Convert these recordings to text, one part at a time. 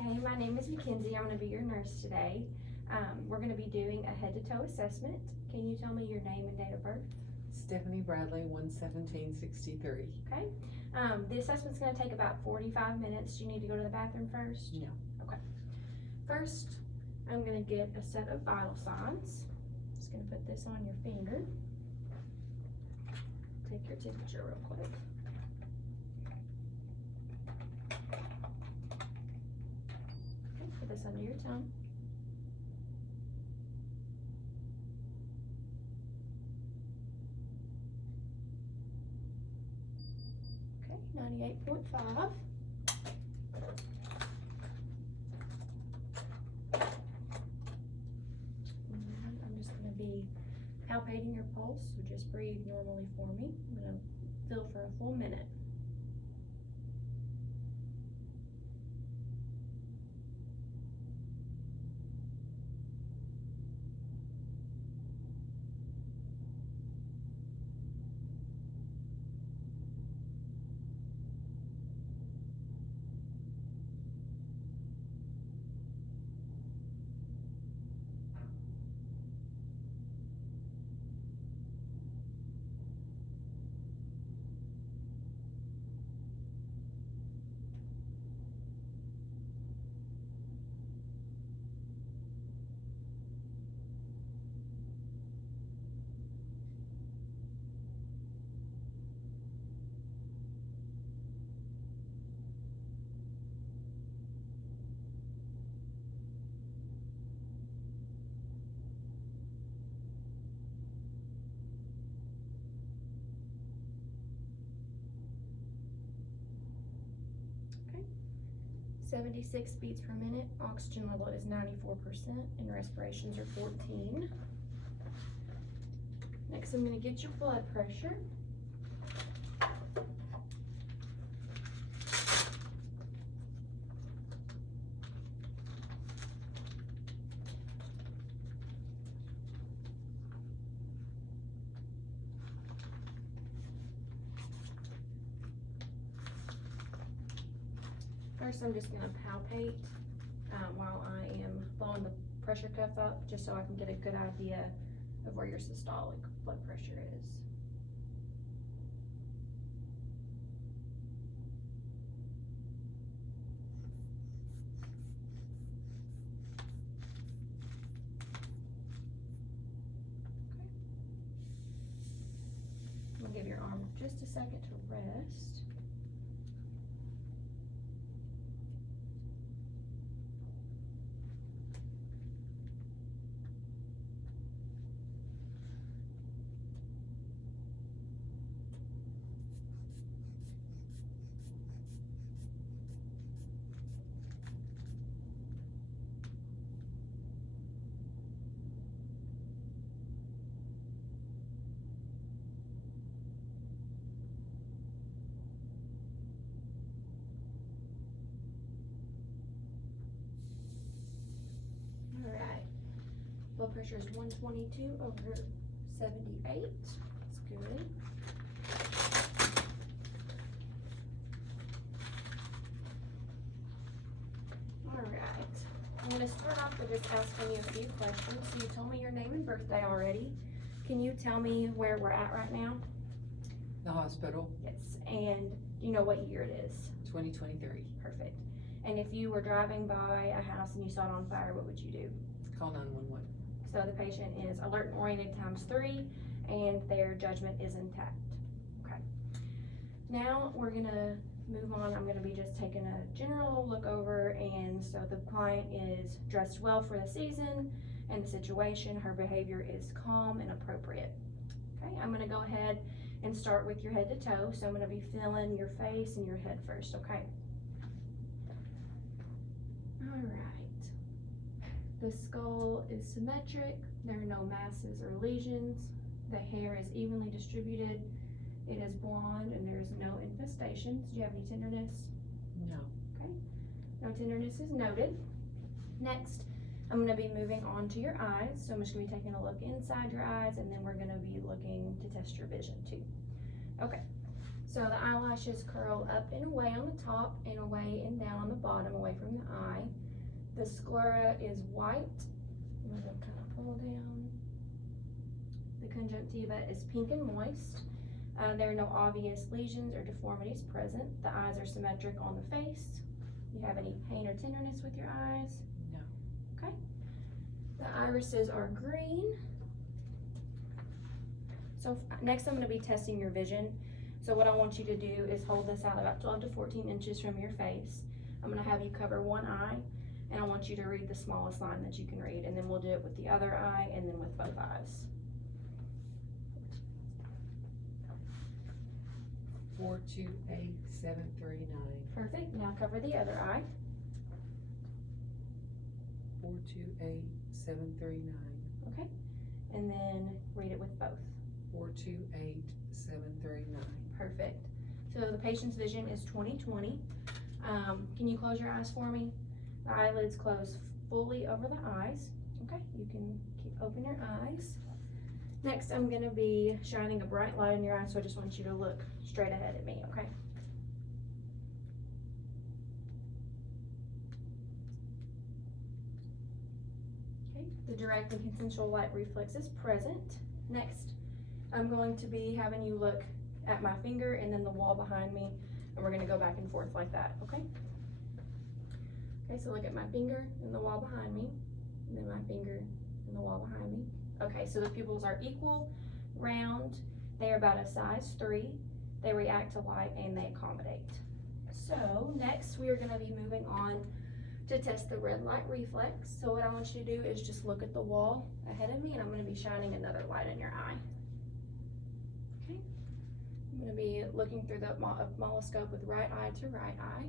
Hey, my name is Mackenzie. I'm going to be your nurse today. We're going to be doing a head-to-toe assessment. Can you tell me your name and date of birth? Stephanie Bradley, 11763. Okay. The assessment's going to take about 45 minutes. Do you need to go to the bathroom first? No. Okay. First, I'm going to get a set of vital signs. Just going to put this on your finger. Take your temperature real quick. Okay, put this under your tongue. Okay, 98.5. I'm just going to be palpating your pulse, so just breathe normally for me. I'm going to feel for a full minute. Okay. 76 beats per minute. Oxygen level is 94% and respirations are 14. Next, I'm going to get your blood pressure. First, I'm just going to palpate while I am blowing the pressure cuff up, just so I can get a good idea of where your systolic blood pressure is. I'm going to give your arm just a second to rest. Alright, blood pressure is 122 over 78. That's good. Alright, I'm going to start off with just asking you a few questions. So you told me your name and birthday already. Can you tell me where we're at right now? The hospital, Yes, and do you know what year it is? 2023. Perfect. And if you were driving by a house and you saw it on fire, what would you do? Call 911. So the patient is alert and oriented ×3, and their judgment is intact. Okay. Now we're gonna move on. I'm gonna be just taking a general look over, and so the client is dressed well for the season and the situation. Her behavior is calm and appropriate. Okay, I'm gonna go ahead and start with your head to toe. So I'm gonna be feeling your face and your head first, okay? All right. The skull is symmetric. There are no masses or lesions. The hair is evenly distributed. It is blonde and there is no infestations. Do you have any tenderness? No. Okay. No tenderness is noted. Next, I'm going to be moving on to your eyes. So I'm just going to be taking a look inside your eyes, and then we're going to be looking to test your vision too. Okay. So the eyelashes curl up and away on the top and away and down on the bottom, away from the eye. The sclera is white. I'm gonna kind of pull down. The conjunctiva is pink and moist. There are no obvious lesions or deformities present. The eyes are symmetric on the face. You have any pain or tenderness with your eyes? No. Okay. The irises are green. So next I'm going to be testing your vision. So what I want you to do is hold this out about 12 to 14 inches from your face. I'm going to have you cover one eye, and I want you to read the smallest line that you can read, and then we'll do it with the other eye and then with both eyes. 428739. Perfect. Now cover the other eye. 428739. Okay. And then read it with both. 428739. Perfect. So the patient's vision is 20/20. Can you close your eyes for me? The eyelids close fully over the eyes. Okay, you can open your eyes. Next, I'm going to be shining a bright light in your eyes, so I just want you to look straight ahead at me, okay? Okay, the direct and consensual light reflex is present. Next, I'm going to be having you look at my finger and then the wall behind me, and we're going to go back and forth like that, okay? Okay, so look at my finger and the wall behind me, and then my finger and the wall behind me. Okay, so the pupils are equal, round, they are about a size 3, they react to light, and they accommodate. So next we are going to be moving on to test the red light reflex. So what I want you to do is just look at the wall ahead of me, and I'm going to be shining another light in your eye. Okay, I'm going to be looking through the ophthalmoscope with right eye to right eye.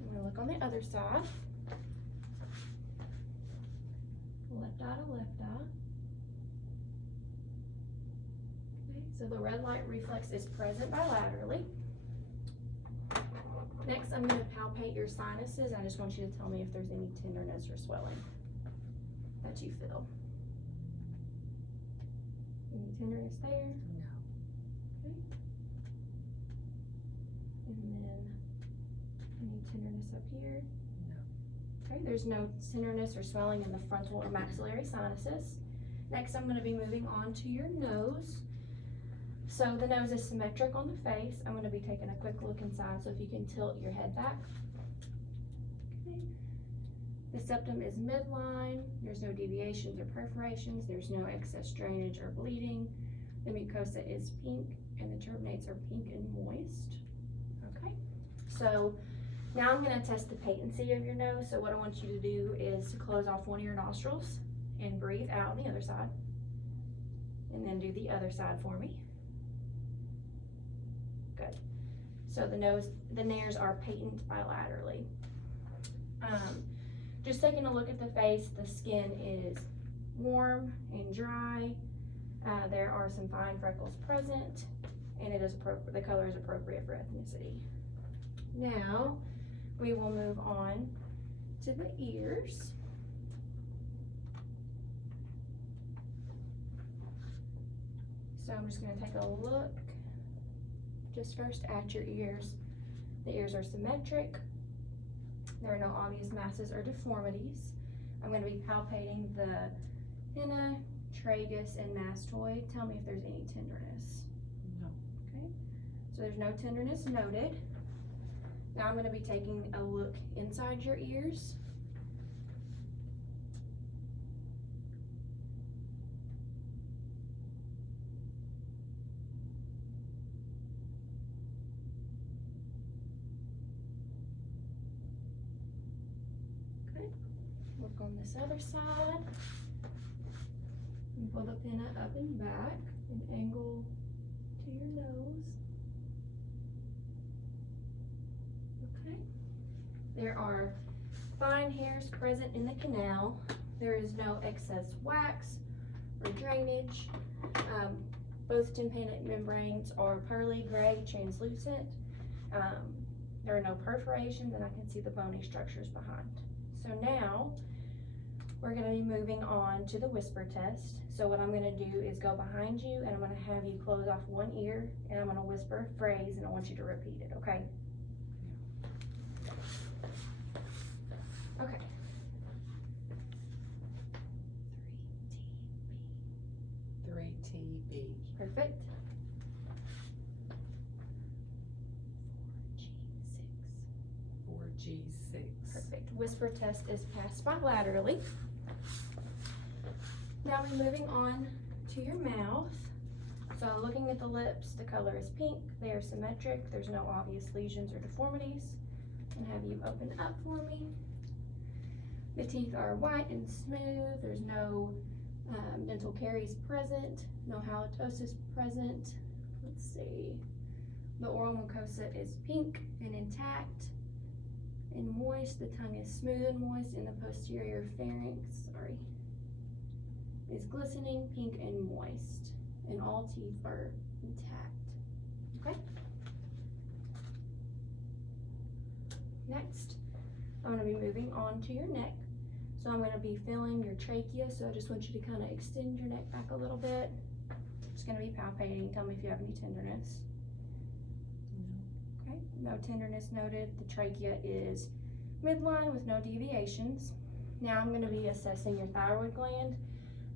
I'm going to look on the other side. Left eye to left eye. Okay, so the red light reflex is present bilaterally. Next, I'm going to palpate your sinuses. I just want you to tell me if there's any tenderness or swelling that you feel. Any tenderness there? No. Okay. And then any tenderness up here? No. Okay, there's no tenderness or swelling in the frontal or maxillary sinuses. Next, I'm going to be moving on to your nose. So the nose is symmetric on the face. I'm going to be taking a quick look inside, so if you can tilt your head back. Okay. The septum is midline. There's no deviations or perforations. There's no excess drainage or bleeding. The mucosa is pink, and the turbinates are pink and moist. Okay, so now I'm going to test the patency of your nose. So what I want you to do is to close off one of your nostrils and breathe out on the other side. And then do the other side for me. Good. So the nares are patent bilaterally. Just taking a look at the face, the skin is warm and dry. There are some fine freckles present, and it is the color is appropriate for ethnicity. Now, we will move on to the ears. So I'm just going to take a look just first at your ears. The ears are symmetric. There are no obvious masses or deformities. I'm going to be palpating the pinna, tragus, and mastoid. Tell me if there's any tenderness. No. Okay, so there's no tenderness noted. Now I'm going to be taking a look inside your ears. Okay, look on this other side. And pull the pinna up and back and angle to your nose. There are fine hairs present in the canal. There is no excess wax or drainage. Both tympanic membranes are pearly gray, translucent. There are no perforations, and I can see the bony structures behind. So now we're gonna be moving on to the whisper test. So what I'm gonna do is go behind you and I'm gonna have you close off one ear and I'm gonna whisper a phrase and I want you to repeat it, okay? Okay. 3TB. Perfect. 4G6. Perfect. Whisper test is passed bilaterally. Now we're moving on to your mouth. So looking at the lips, the color is pink. They are symmetric. There's no obvious lesions or deformities. And have you open up for me. The teeth are white and smooth. There's no dental caries present. No halitosis present. Let's see. The oral mucosa is pink and intact and moist. The tongue is smooth and moist, and the posterior pharynx, is glistening, pink and moist, and all teeth are intact. Okay? Next, I'm going to be moving on to your neck. So I'm going to be feeling your trachea, so I just want you to kind of extend your neck back a little bit. I'm just going to be palpating. Tell me if you have any tenderness. Okay, no tenderness noted. The trachea is midline with no deviations. Now I'm going to be assessing your thyroid gland.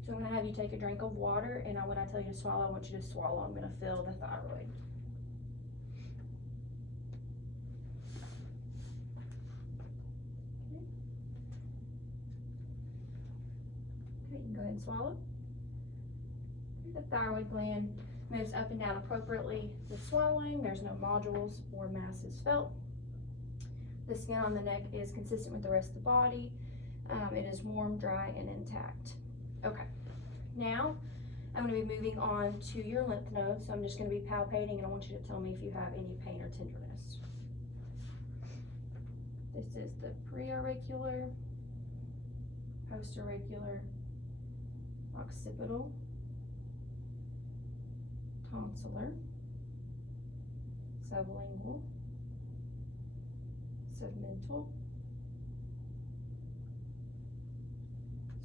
So I'm going to have you take a drink of water, and when I tell you to swallow, I want you to swallow. I'm going to fill the thyroid. Okay, you can go ahead and swallow. The thyroid gland moves up and down appropriately with swallowing. There's no nodules or masses felt. The skin on the neck is consistent with the rest of the body. It is warm, dry, and intact. Okay, now I'm going to be moving on to your lymph nodes. So I'm just going to be palpating, and I want you to tell me if you have any pain or tenderness. This is the preauricular, postauricular, occipital, tonsillar, sublingual, submental,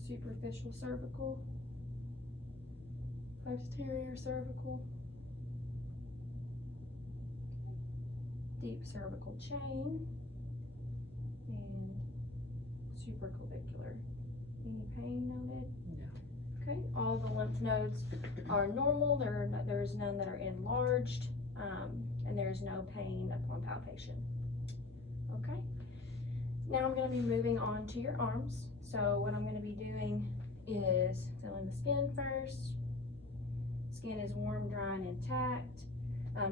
superficial cervical, posterior cervical, deep cervical chain, and supraclavicular. Any pain noted? No. Okay, all the lymph nodes are normal. There is none that are enlarged, and there is no pain upon palpation. Okay, now I'm going to be moving on to your arms. So what I'm going to be doing is feeling the skin first. Skin is warm, dry, and intact,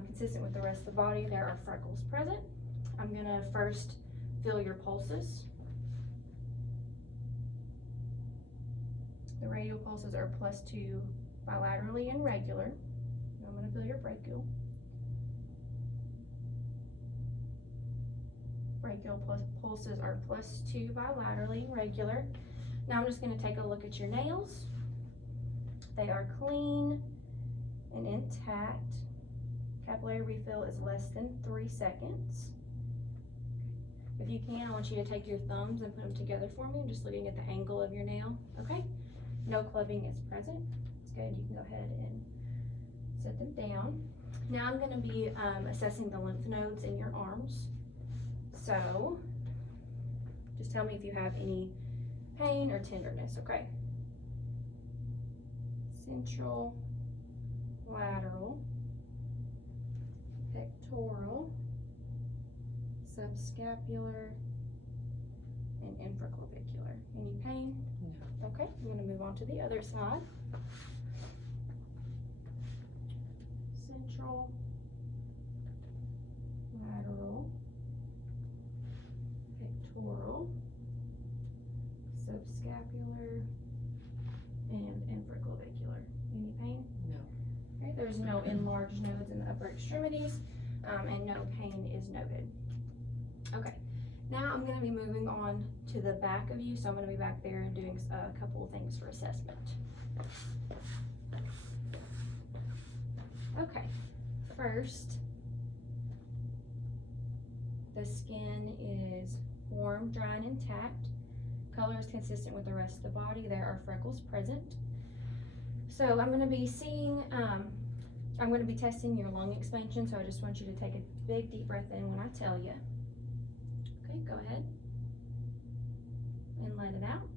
consistent with the rest of the body. There are freckles present. I'm going to first feel your pulses. The radial pulses are +2 bilaterally and regular. I'm going to feel your brachial. Brachial pulses are +2 bilaterally and regular. Now I'm just going to take a look at your nails. They are clean and intact. Capillary refill is less than 3 seconds. If you can, I want you to take your thumbs and put them together for me. I'm just looking at the angle of your nail. Okay? No clubbing is present. It's good. You can go ahead and set them down. Now I'm going to be assessing the lymph nodes in your arms. So just tell me if you have any pain or tenderness, okay? Central, lateral, pectoral, subscapular, and infraclavicular. Any pain? No. Okay, I'm going to move on to the other side. Central, lateral, pectoral, subscapular, and infraclavicular. Any pain? No. Okay, there's no enlarged nodes in the upper extremities, and no pain is noted. Okay, now I'm going to be moving on to the back of you, so I'm going to be back there and doing a couple of things for assessment. Okay, first, the skin is warm, dry, and intact, Color is consistent with the rest of the body. There are freckles present. So I'm gonna be seeing, I'm gonna be testing your lung expansion, so I just want you to take a big deep breath in when I tell you. Okay, go ahead. And let it out.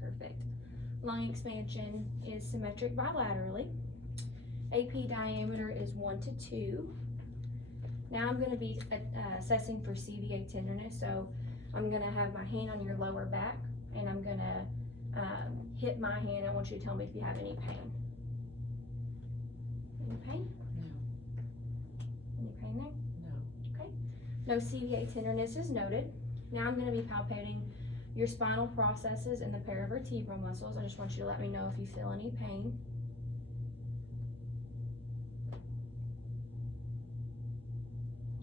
Perfect. Lung expansion is symmetric bilaterally. AP diameter is 1 to 2. Now I'm gonna be assessing for CVA tenderness, so I'm gonna have my hand on your lower back, and I'm gonna hit my hand. I want you to tell me if you have any pain. Any pain? No. Any pain there? No. Okay. No CVA tenderness is noted. Now I'm gonna be palpating your spinal processes and the paravertebral muscles. I just want you to let me know if you feel any pain.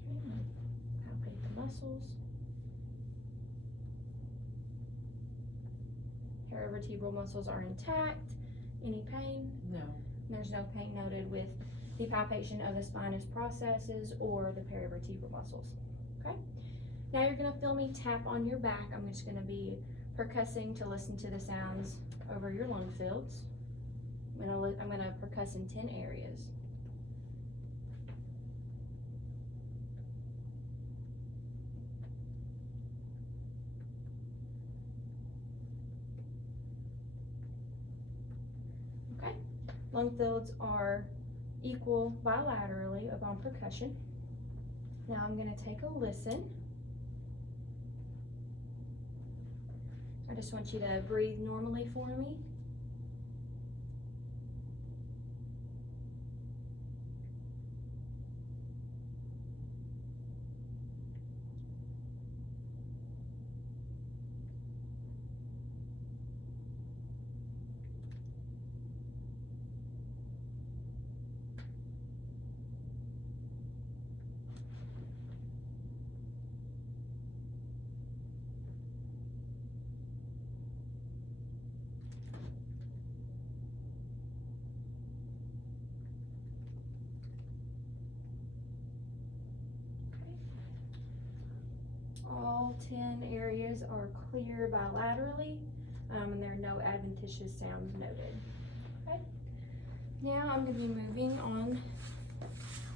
Okay, palpate the muscles. Paravertebral muscles are intact. Any pain? No. There's no pain noted with the palpation of the spinous processes or the paravertebral muscles. Okay? Now you're gonna feel me tap on your back. I'm just gonna be percussing to listen to the sounds over your lung fields. I'm gonna percuss in 10 areas. Okay? Lung fields are equal bilaterally upon percussion. Now I'm gonna take a listen. I just want you to breathe normally for me. All 10 areas are clear bilaterally, and there are no adventitious sounds noted. Okay. Now I'm going to be moving on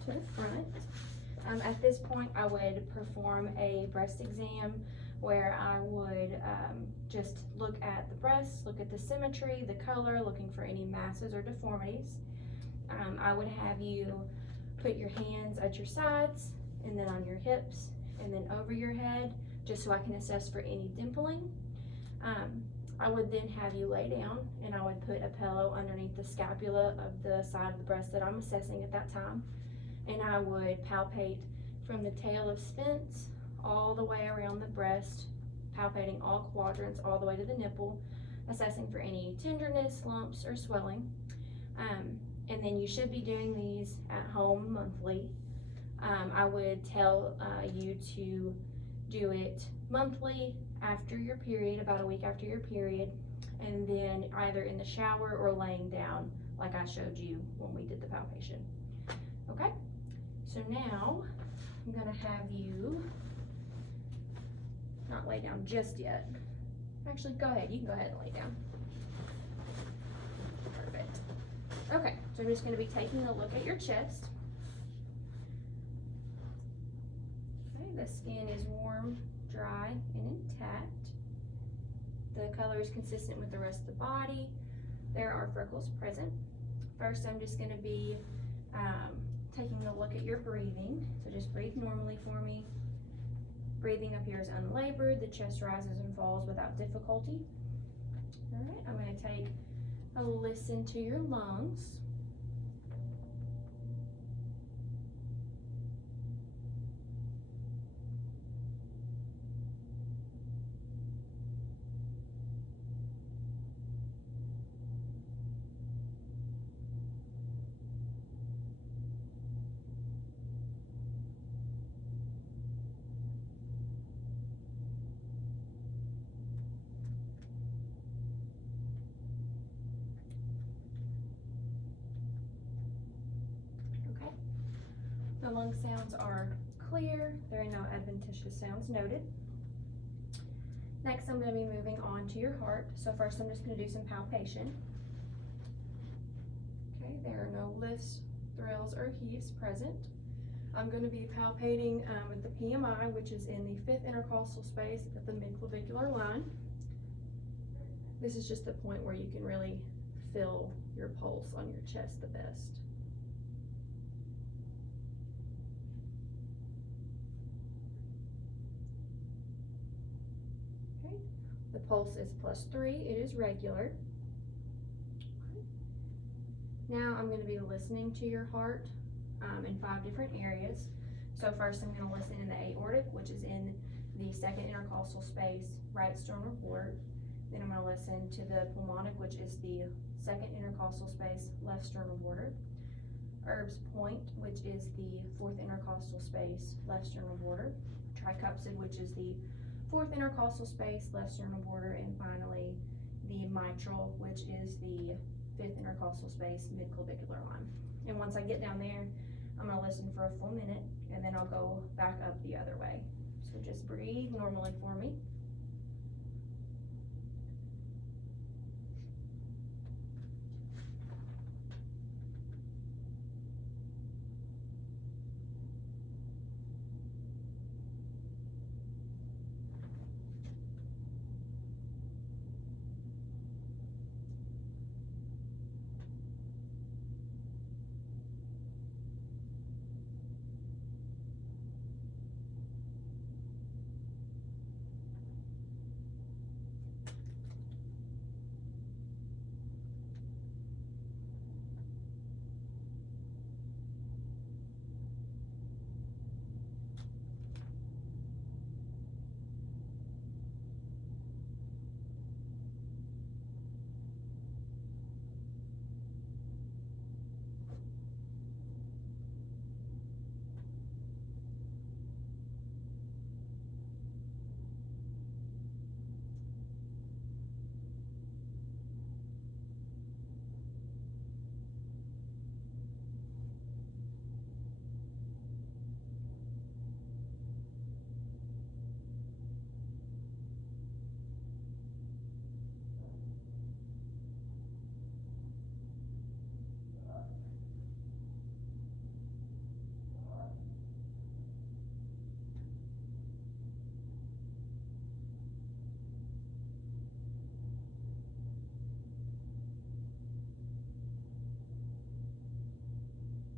to the front. At this point, I would perform a breast exam where I would just look at the breasts, look at the symmetry, the color, looking for any masses or deformities. I would have you put your hands at your sides and then on your hips and then over your head, just so I can assess for any dimpling. I would then have you lay down, and I would put a pillow underneath the scapula of the side of the breast that I'm assessing at that time, and I would palpate from the tail of Spence all the way around the breast, palpating all quadrants all the way to the nipple, assessing for any tenderness, lumps, or swelling. And then you should be doing these at home monthly. I would tell you to do it monthly after your period, about a week after your period, and then either in the shower or laying down like I showed you when we did the palpation. Okay, so now I'm gonna have you not lay down just yet. Actually, go ahead, you can go ahead and lay down. Perfect. Okay, so I'm just gonna be taking a look at your chest. The skin is warm, dry, and intact. The color is consistent with the rest of the body. There are freckles present. First, I'm just going to be taking a look at your breathing. So just breathe normally for me. Breathing up here is unlabored. The chest rises and falls without difficulty. All right, I'm going to take a listen to your lungs. The lung sounds are clear. There are no adventitious sounds noted. Next, I'm gonna be moving on to your heart. So first, I'm just gonna do some palpation. Okay, there are no lifts, thrills, or heaves present. I'm gonna be palpating with the PMI, which is in the 5th intercostal space at the midclavicular line. This is just the point where you can really feel your pulse on your chest the best. Okay, the pulse is +3, it is regular. Now I'm gonna be listening to your heart in 5 different areas. So first I'm gonna listen in the aortic, which is in the 2nd intercostal space, right sternal port. Then I'm gonna listen to the pulmonic, which is the 2nd intercostal space, left sternal border. Erb's point, which is the 4th intercostal space, left sternal border. Tricuspid, which is the 4th intercostal space, left sternal border. And finally, the mitral, which is the 5th intercostal space, midclavicular line. And once I get down there, I'm gonna listen for a full minute, and then I'll go back up the other way. So just breathe normally for me.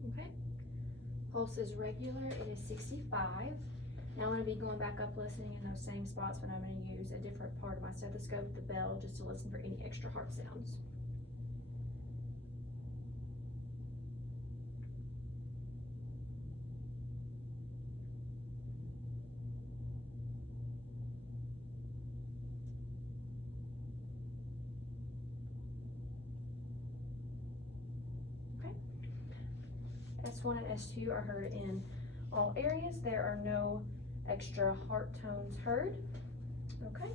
Okay, pulse is regular, it is 65. Now I'm gonna be going back up listening in those same spots, but I'm gonna use a different part of my stethoscope, the bell, just to listen for any extra heart sounds. S1 and S2 are heard in all areas. There are no extra heart tones heard. Okay,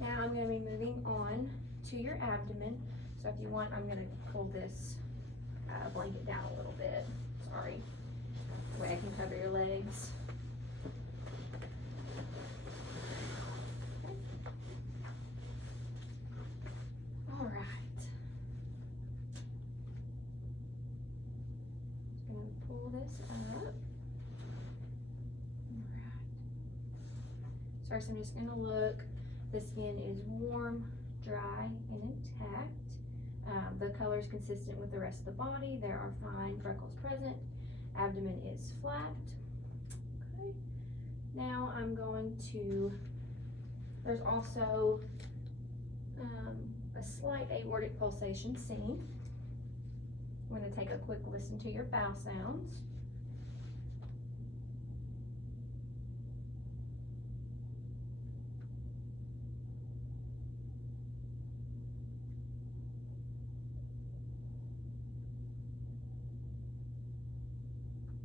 now I'm going to be moving on to your abdomen. So if you want, I'm going to pull this blanket down a little bit. Sorry. That way I can cover your legs. Okay. All right. Pull this up. Alright. First, I'm just gonna look. The skin is warm, dry, and intact. The color is consistent with the rest of the body. There are fine freckles present. Abdomen is flat. Okay. Now I'm going to, there's also a slight aortic pulsation seen. I'm going to take a quick listen to your bowel sounds.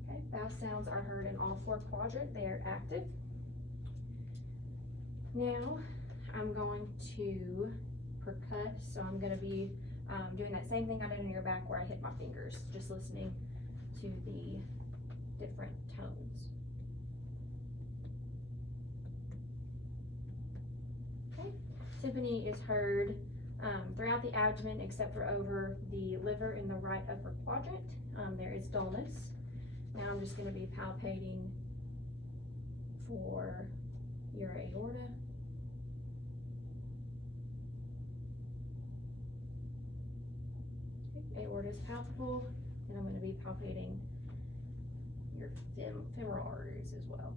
Okay, bowel sounds are heard in all 4 quadrants. They are active. Now I'm going to percut, so I'm going to be doing that same thing I did in your back where I hit my fingers, just listening to the different tones. Tympani is heard throughout the abdomen except for over the liver in the right upper quadrant. There is dullness. Now I'm just going to be palpating for your aorta. Okay, aorta is palpable, and I'm going to be palpating your femoral arteries as well.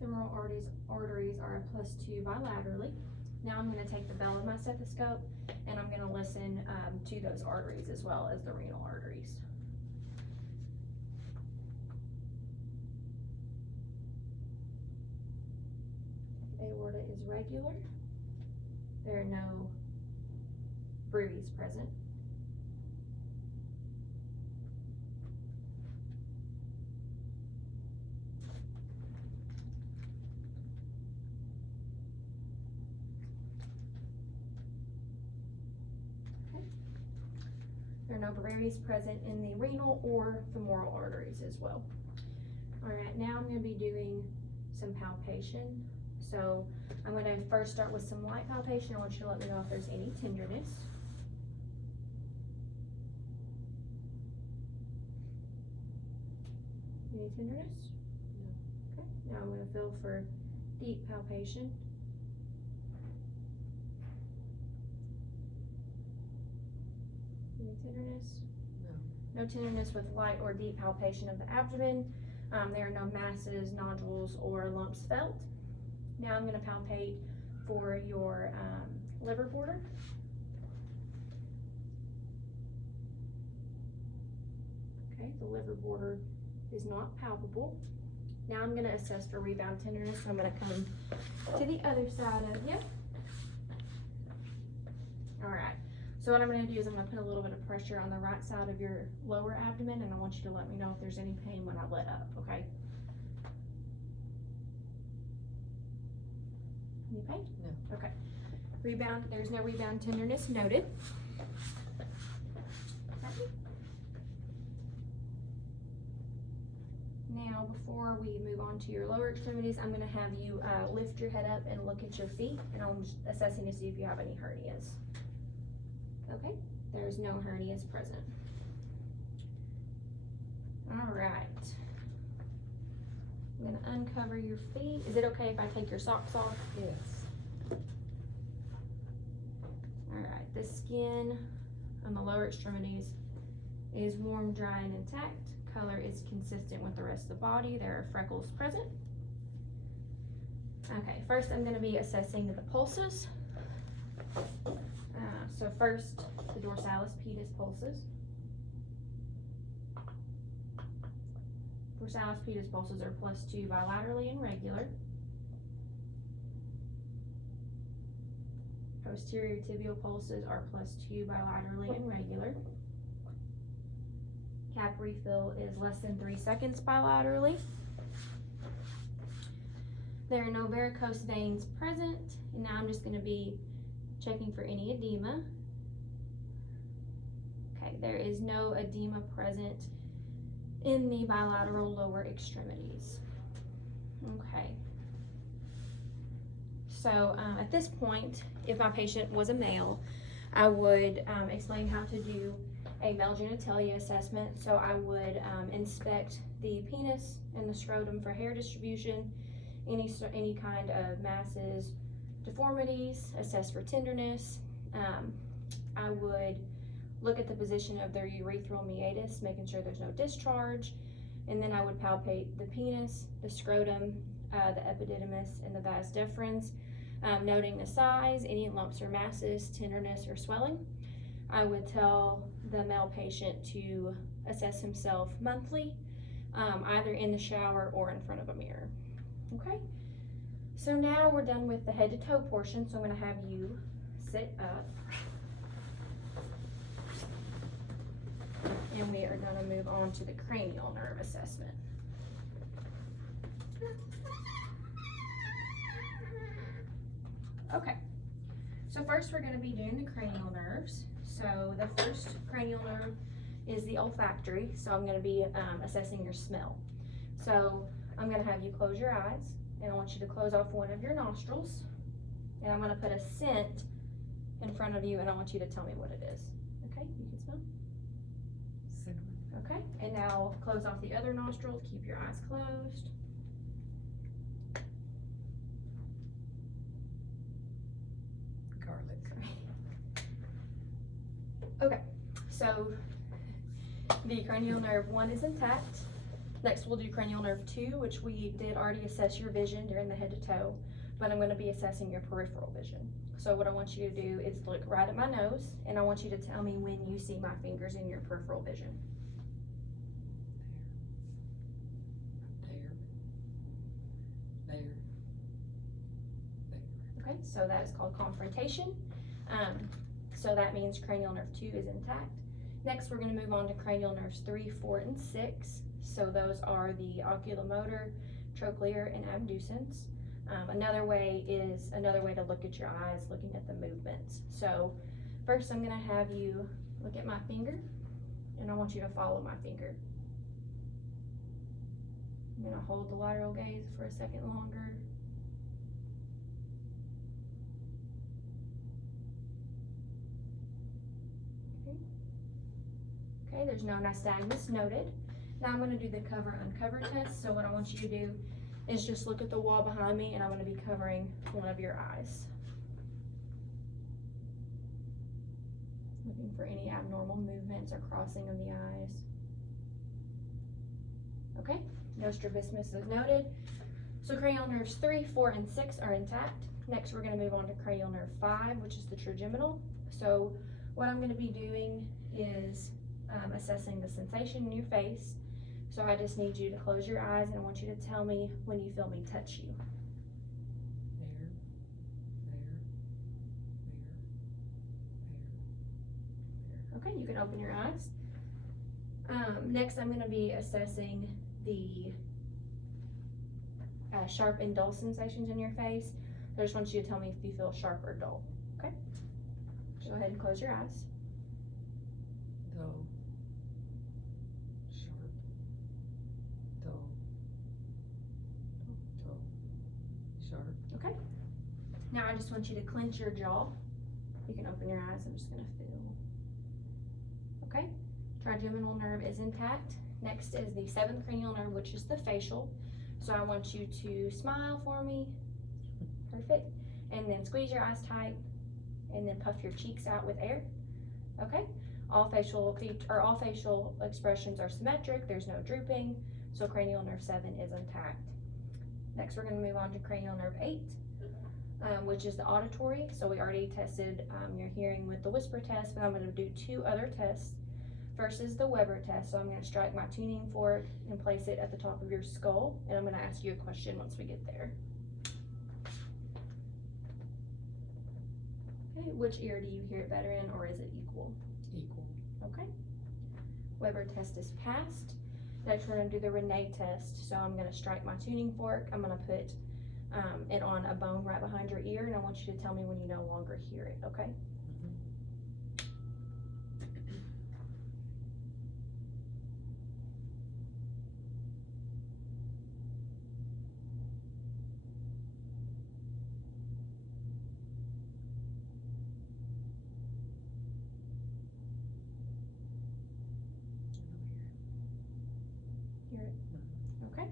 Femoral arteries are a +2 bilaterally. Now I'm going to take the bell of my stethoscope and I'm going to listen to those arteries as well as the renal arteries. Aorta is regular. There are no brevies present. There are no brevies present in the renal or femoral arteries as well. All right, now I'm going to be doing some palpation. So I'm going to first start with some light palpation. I want you to let me know if there's any tenderness. Any tenderness? No. Okay, now I'm going to feel for deep palpation. Any tenderness? No. No tenderness with light or deep palpation of the abdomen. There are no masses, nodules, or lumps felt. Now I'm going to palpate for your liver border. Okay, the liver border is not palpable. Now I'm going to assess for rebound tenderness. So I'm going to come to the other side of you. All right. So what I'm going to do is I'm going to put a little bit of pressure on the right side of your lower abdomen, and I want you to let me know if there's any pain when I let up, okay? Any pain? No. Okay. Rebound, there's no rebound tenderness noted. Okay. Now, before we move on to your lower extremities, I'm going to have you lift your head up and look at your feet, and I'm just assessing to see if you have any hernias. Okay, there's no hernias present. All right. I'm gonna uncover your feet. Is it okay if I take your socks off? Yes. All right, the skin on the lower extremities is warm, dry, and intact. Color is consistent with the rest of the body. There are freckles present. Okay, first I'm gonna be assessing the pulses. So first, the dorsalis pedis pulses. Dorsalis pedis pulses are +2 bilaterally and regular. Posterior tibial pulses are +2 bilaterally and regular. Cap refill is less than 3 seconds bilaterally. There are no varicose veins present, and now I'm just going to be checking for any edema. Okay, there is no edema present in the bilateral lower extremities. Okay. So at this point, if my patient was a male, I would explain how to do a male genitalia assessment. So I would inspect the penis and the scrotum for hair distribution, any kind of masses, deformities, assess for tenderness. I would look at the position of their urethral meatus, making sure there's no discharge, and then I would palpate the penis, the scrotum, the epididymis, and the vas deferens, noting the size, any lumps or masses, tenderness, or swelling. I would tell the male patient to assess himself monthly, either in the shower or in front of a mirror. Okay? So now we're done with the head to toe portion, so I'm going to have you sit up. And we are going to move on to the cranial nerve assessment. Okay, so first we're going to be doing the cranial nerves. So the first cranial nerve is the olfactory, so I'm going to be assessing your smell. So I'm going to have you close your eyes. and I want you to close off one of your nostrils. And I'm gonna put a scent in front of you, and I want you to tell me what it is. Okay, you can smell. Cinnamon. Okay, and now close off the other nostril, keep your eyes closed. Garlic. Okay, so the cranial nerve 1 is intact. Next we'll do cranial nerve 2, which we did already assess your vision during the head to toe, but I'm gonna be assessing your peripheral vision. So what I want you to do is look right at my nose, and I want you to tell me when you see my fingers in your peripheral vision. There. There. There. Okay, so that is called confrontation. So that means cranial nerve 2 is intact. Next, we're gonna move on to cranial nerves 3, 4, and 6. So those are the oculomotor, trochlear, and abducens. Another way to look at your eyes, looking at the movements. So first I'm gonna have you look at my finger, and I want you to follow my finger. I'm gonna hold the lateral gaze for a second longer. Okay, there's no nystagmus noted. Now I'm gonna do the cover-uncover test. So what I want you to do is just look at the wall behind me, and I'm gonna be covering one of your eyes. Looking for any abnormal movements or crossing of the eyes. Okay, no strabismus is noted. So cranial nerves 3, 4, and 6 are intact. Next, we're gonna move on to cranial nerve 5, which is the trigeminal. So what I'm gonna be doing is assessing the sensation in your face. So I just need you to close your eyes, and I want you to tell me when you feel me touch you. There. There. Okay, you can open your eyes. Next, I'm gonna be assessing the sharp and dull sensations in your face. So I just want you to tell me if you feel sharp or dull, okay? Go ahead and close your eyes. Dull. Sharp. Dull. Dull. Sharp. Okay. Now I just want you to clench your jaw. You can open your eyes. I'm just gonna feel. Okay. Trigeminal nerve is intact. Next is the 7th cranial nerve, which is the facial. So I want you to smile for me. Perfect. And then squeeze your eyes tight, and then puff your cheeks out with air. Okay. All facial expressions are symmetric. There's no drooping. So cranial nerve 7 is intact. Next, we're going to move on to cranial nerve 8, which is the auditory. So we already tested your hearing with the whisper test, but I'm going to do 2 other tests. First is the Weber test. So I'm going to strike my tuning fork and place it at the top of your skull, and I'm going to ask you a question once we get there. Okay, which ear do you hear it better in, or is it equal? Equal. Okay. Weber test is passed. Next, we're going to do the Rene test. So I'm going to strike my tuning fork. I'm going to put it on a bone right behind your ear, and I want you to tell me when you no longer hear it, okay? Hear it? Okay.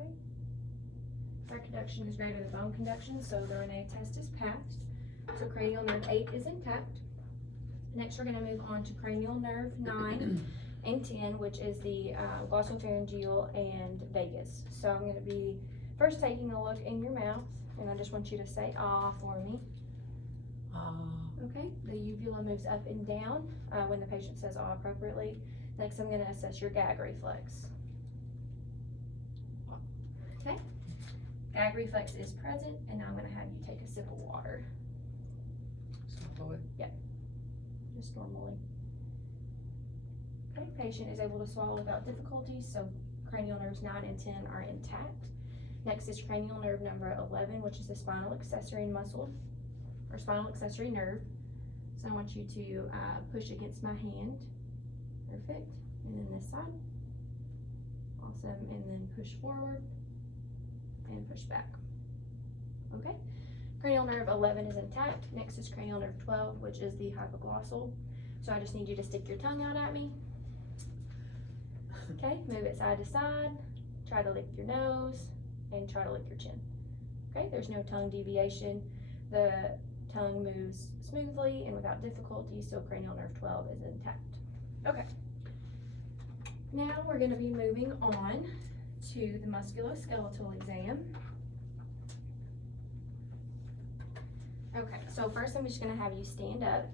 Okay. Heart conduction is greater than bone conduction, so the Rene test is passed. So cranial nerve 8 is intact. Next, we're going to move on to cranial nerve 9 and 10, which is the glossopharyngeal and vagus. So I'm going to be first taking a look in your mouth, and I just want you to say ah for me. Okay, the uvula moves up and down when the patient says ah appropriately. Next, I'm going to assess your gag reflex. Okay, Gag reflex is present, and now I'm gonna have you take a sip of water, Swallow it. just normally. Okay, patient is able to swallow without difficulty, so cranial nerves 9 and 10 are intact. Next is cranial nerve number 11, which is the spinal accessory muscle, or spinal accessory nerve. So I want you to push against my hand. Perfect. And then this side. Awesome. And then push forward and push back. Okay. Cranial nerve 11 is intact. Next is cranial nerve 12, which is the hypoglossal. So I just need you to stick your tongue out at me. Okay, move it side to side. Try to lick your nose and try to lick your chin. Okay, there's no tongue deviation. The tongue moves smoothly and without difficulty, so cranial nerve 12 is intact. Okay. Now we're going to be moving on to the musculoskeletal exam. Okay, so first I'm just going to have you stand up.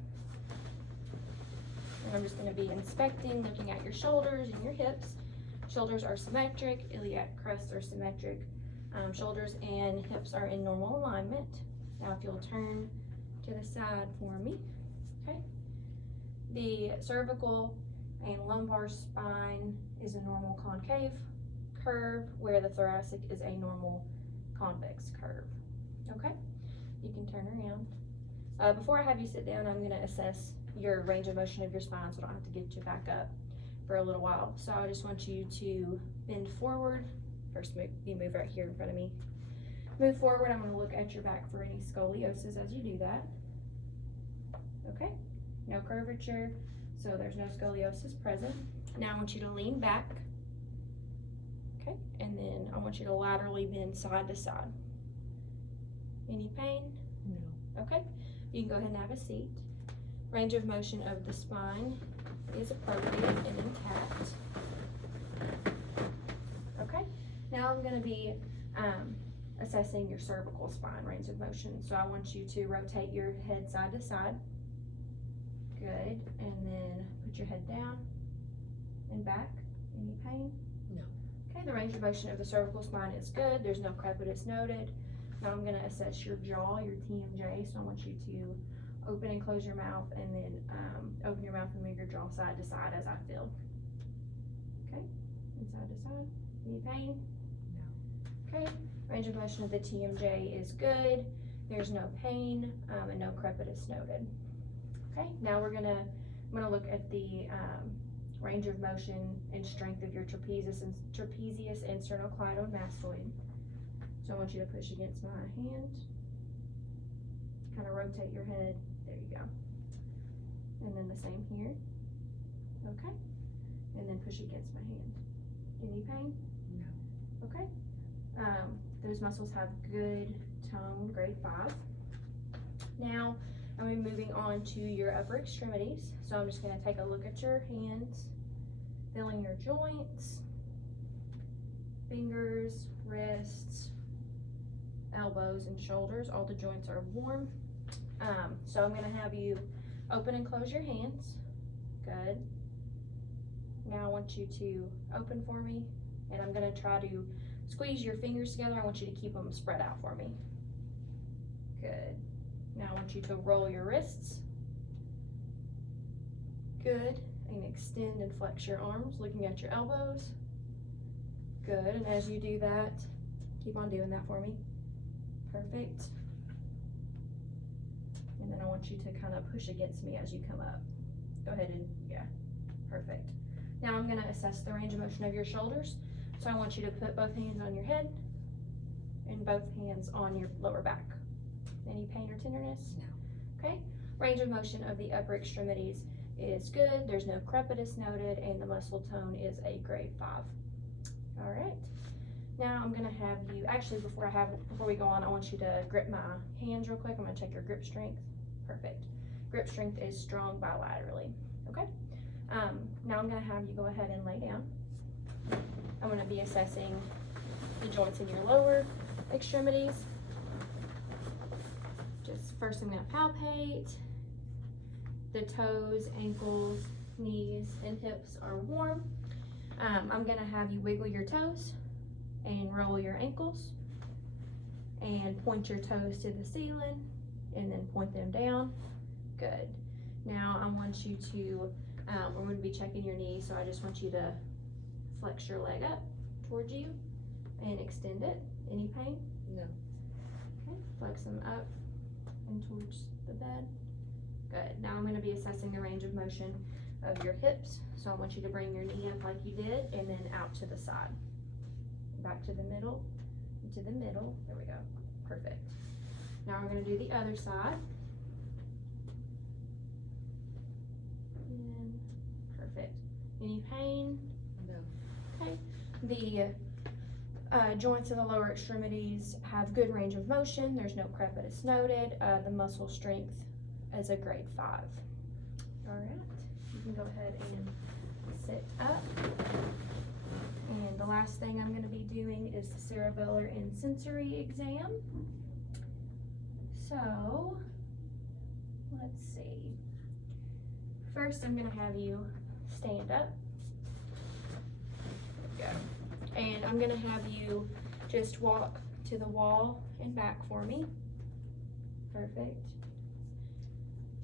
And I'm just going to be inspecting, looking at your shoulders and your hips. Shoulders are symmetric, iliac crests are symmetric. Shoulders and hips are in normal alignment. Now if you'll turn to the side for me, okay? The cervical and lumbar spine is a normal concave curve, where the thoracic is a normal convex curve, okay? You can turn around. Before I have you sit down, I'm gonna assess your range of motion of your spine, so I don't have to get you back up for a little while. So I just want you to bend forward. First, you move right here in front of me. Move forward. I'm going to look at your back for any scoliosis as you do that. Okay, no curvature, so there's no scoliosis present. Now I want you to lean back. Okay, and then I want you to laterally bend side to side. Any pain? No. Okay, you can go ahead and have a seat. Range of motion of the spine is appropriate and intact. Okay, now I'm going to be assessing your cervical spine range of motion. So I want you to rotate your head side to side. Good, and then put your head down and back. Any pain? No. Okay, the range of motion of the cervical spine is good. There's no crepitus noted. Now I'm going to assess your jaw, your TMJ. So I want you to open and close your mouth, and then open your mouth and move your jaw side to side as I feel. Okay, and side to side. Any pain? No. Okay, range of motion of the TMJ is good. There's no pain and no crepitus noted. Okay, now I'm gonna look at the range of motion and strength of your trapezius and sternocleidomastoid. So I want you to push against my hand. Kind of rotate your head. There you go. And then the same here. Okay. And then push against my hand. Any pain? No. Okay. Those muscles have good tone, grade 5. Now, I'm moving on to your upper extremities. So I'm just going to take a look at your hands, feeling your joints, fingers, wrists, elbows, and shoulders. All the joints are warm. So I'm going to have you open and close your hands. Good. Now I want you to open for me, and I'm going to try to squeeze your fingers together. I want you to keep them spread out for me. Good. Now I want you to roll your wrists. Good. And extend and flex your arms, looking at your elbows. Good. And as you do that, keep on doing that for me. Perfect. And then I want you to kind of push against me as you come up. Go ahead and, yeah, perfect. Now I'm going to assess the range of motion of your shoulders. So I want you to put both hands on your head and both hands on your lower back. Any pain or tenderness? No. Okay. Range of motion of the upper extremities is good. There's no crepitus noted, and the muscle tone is a grade 5. All right. Now I'm gonna have you, actually before we go on, I want you to grip my hands real quick. I'm gonna check your grip strength. Perfect. Grip strength is strong bilaterally. Okay. Now I'm gonna have you go ahead and lay down. I'm gonna be assessing the joints in your lower extremities. Just first I'm gonna palpate. The toes, ankles, knees, and hips are warm. I'm gonna have you wiggle your toes and roll your ankles. and point your toes to the ceiling and then point them down. Good. Now I want you to, we're going to be checking your knee, so I just want you to flex your leg up towards you and extend it. Any pain? No. Okay, flex them up and towards the bed. Good. Now I'm going to be assessing the range of motion of your hips. So I want you to bring your knee up like you did and then out to the side. Back to the middle, into the middle. There we go. Perfect. Now we're going to do the other side. And perfect. Any pain? No. Okay. The joints of the lower extremities have good range of motion. There's no crepitus noted. The muscle strength is a grade 5. All right. You can go ahead and sit up. And the last thing I'm going to be doing is the cerebellar and sensory exam. So, let's see. First, I'm going to have you stand up. There we go. And I'm going to have you just walk to the wall and back for me. Perfect.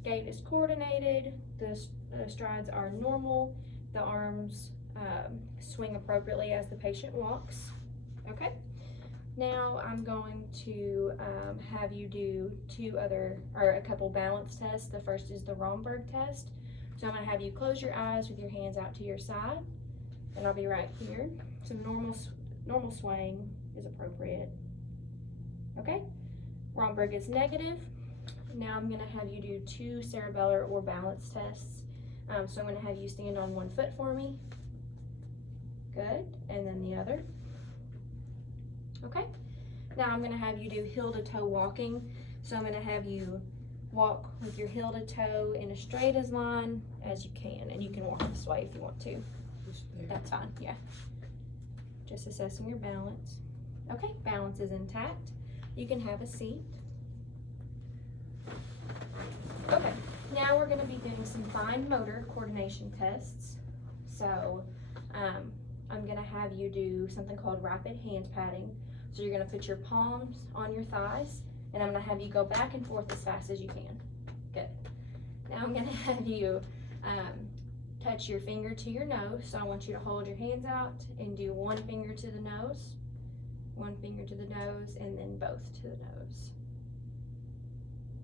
Gait is coordinated. The strides are normal. The arms swing appropriately as the patient walks. Okay. Now I'm going to have you do a couple balance tests. The first is the Romberg test. So I'm going to have you close your eyes with your hands out to your side, and I'll be right here. So normal swaying is appropriate. Okay. Romberg is negative. Now I'm going to have you do 2 cerebellar or balance tests. So I'm going to have you stand on one foot for me. Good. And then the other. Okay. Now I'm going to have you do heel to toe walking. So I'm going to have you walk with your heel to toe in a straight as line as you can. And you can walk this way if you want to. Just there. That's fine. Yeah. Just assessing your balance. Okay. Balance is intact. You can have a seat. Okay, now we're going to be doing some fine motor coordination tests. So I'm going to have you do something called rapid hand patting. So you're going to put your palms on your thighs, and I'm going to have you go back and forth as fast as you can. Good. Now I'm going to have you touch your finger to your nose. So I want you to hold your hands out and do one finger to the nose, one finger to the nose, and then both to the nose.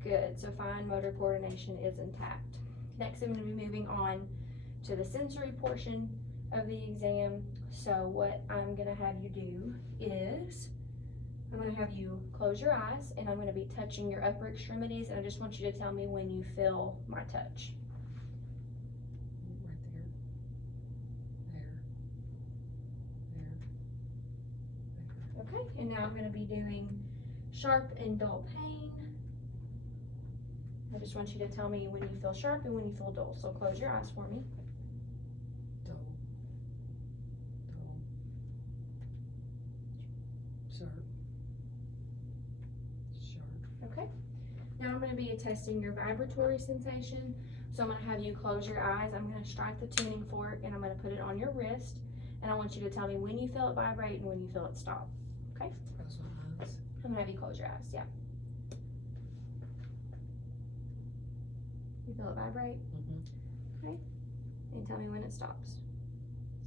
Good, so fine motor coordination is intact. Next, I'm going to be moving on to the sensory portion of the exam. So what I'm going to have you do is, I'm going to have you close your eyes, and I'm going to be touching your upper extremities, and I just want you to tell me when you feel my touch. Right there. There. Okay, and now I'm going to be doing sharp and dull pain. I just want you to tell me when you feel sharp and when you feel dull. So close your eyes for me. Dull. Sharp. Sharp. Okay. Now I'm going to be testing your vibratory sensation. So I'm going to have you close your eyes. I'm going to strike the tuning fork and I'm going to put it on your wrist. And I want you to tell me when you feel it vibrate and when you feel it stop. Okay? Close my eyes. I'm going to have you close your eyes. Yeah. You feel it vibrate? Mm-hmm. Okay. And tell me when it stops.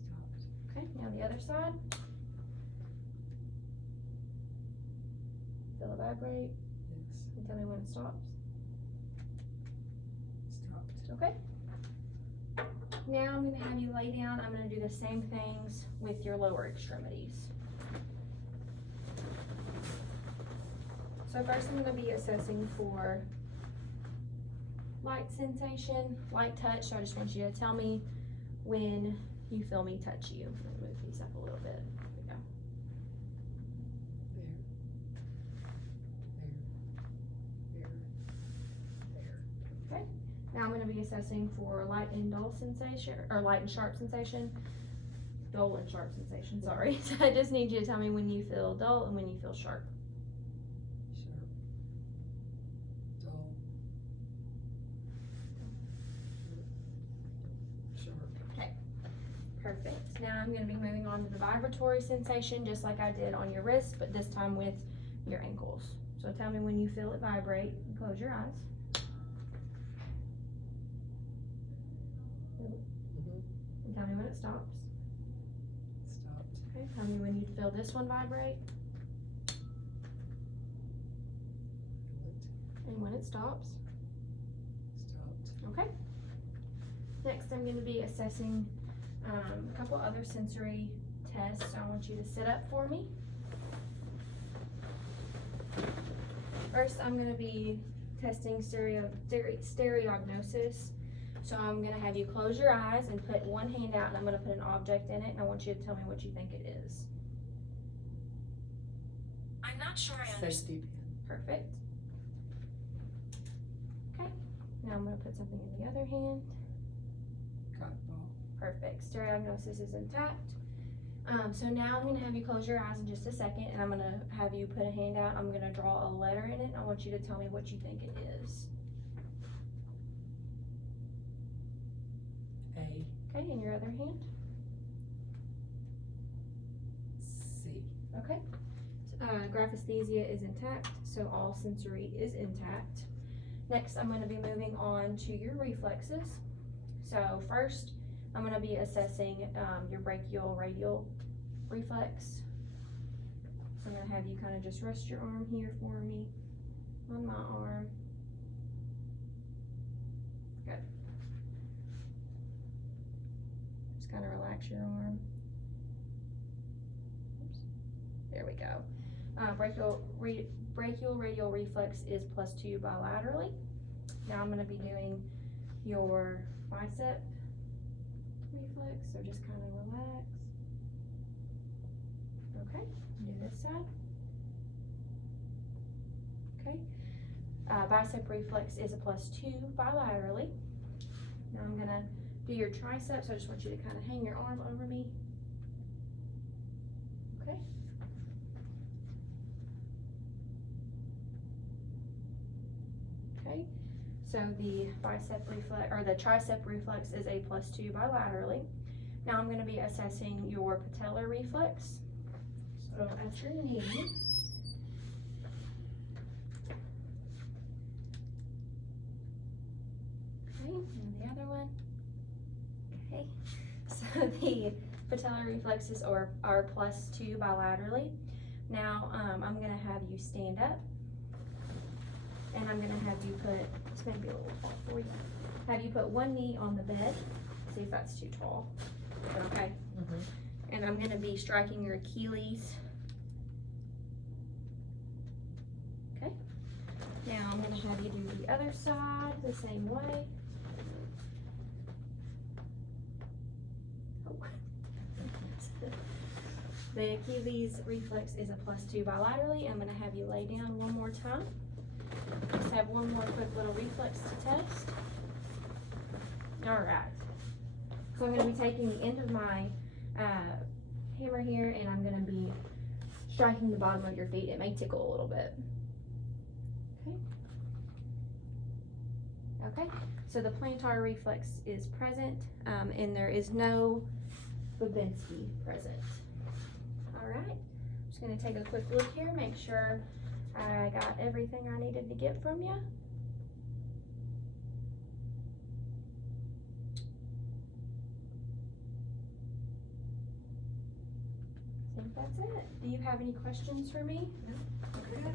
Stopped. Okay. Now the other side. Feel it vibrate? Yes. And tell me when it stops. Stopped. Okay. Now I'm going to have you lay down. I'm going to do the same things with your lower extremities. So first I'm going to be assessing for light sensation, light touch. So I just want you to tell me when you feel me touch you. I'm going to move these up a little bit. There we go. There. Now I'm going to be assessing for light and dull sensation, or light and sharp sensation. Dull and sharp sensation, sorry. So I just need you to tell me when you feel dull and when you feel sharp. Sharp. Dull. Sharp. Perfect. Now I'm going to be moving on to the vibratory sensation, just like I did on your wrist, but this time with your ankles. So tell me when you feel it vibrate, and close your eyes. And tell me when it stops. Stopped. Okay, tell me when you feel this one vibrate and when it stops. Stopped. Okay. Next, I'm going to be assessing a couple other sensory tests. I want you to sit up for me. First, I'm going to be testing stereognosis. So I'm going to have you close your eyes and put one hand out, and I'm going to put an object in it, and I want you to tell me what you think it is. I'm not sure I understand. Safety Perfect. Okay. Now I'm going to put something in the other hand. pin. Cotton ball. Perfect. Stereognosis is intact. So now I'm going to have you close your eyes in just a second, and I'm going to have you put a hand out. I'm going to draw a letter in it. I want you to tell me what you think it is. A. Okay, in your other hand. C. Okay. Graphesthesia is intact, so all sensory is intact. Next, I'm going to be moving on to your reflexes. So first, I'm going to be assessing your brachial radial reflex. So I'm going to have you kind of just rest your arm here for me on my arm. Good. Just kind of relax your arm. Oops. There we go. Brachial radial reflex is +2 bilaterally. Now I'm going to be doing your bicep reflex, so just kind of relax. Okay, do this side. Okay, bicep reflex is a +2 bilaterally. Now I'm going to do your tricep, so I just want you to kind of hang your arm over me. Okay. Okay, so the bicep reflex, or the tricep reflex is a +2 bilaterally. Now I'm going to be assessing your patellar reflex. So at your knee. Okay, and the other one. Okay, so the patellar reflexes are +2 bilaterally. Now I'm going to have you stand up. And I'm going to have you put, this may be a little tall for you, have you put one knee on the bed, see if that's too tall, okay? And I'm going to be striking your Achilles. Okay, now I'm going to have you do the other side the same way. Oh. The Achilles reflex is a +2 bilaterally. I'm going to have you lay down one more time. Just have one more quick little reflex to test. Alright. So I'm going to be taking the end of my hammer here, and I'm going to be striking the bottom of your feet. It may tickle a little bit. Okay. Okay. So the plantar reflex is present, and there is no Babinski present. Alright. Just going to take a quick look here, make sure I got everything I needed to get from you. I think that's it. Do you have any questions for me? No. Okay.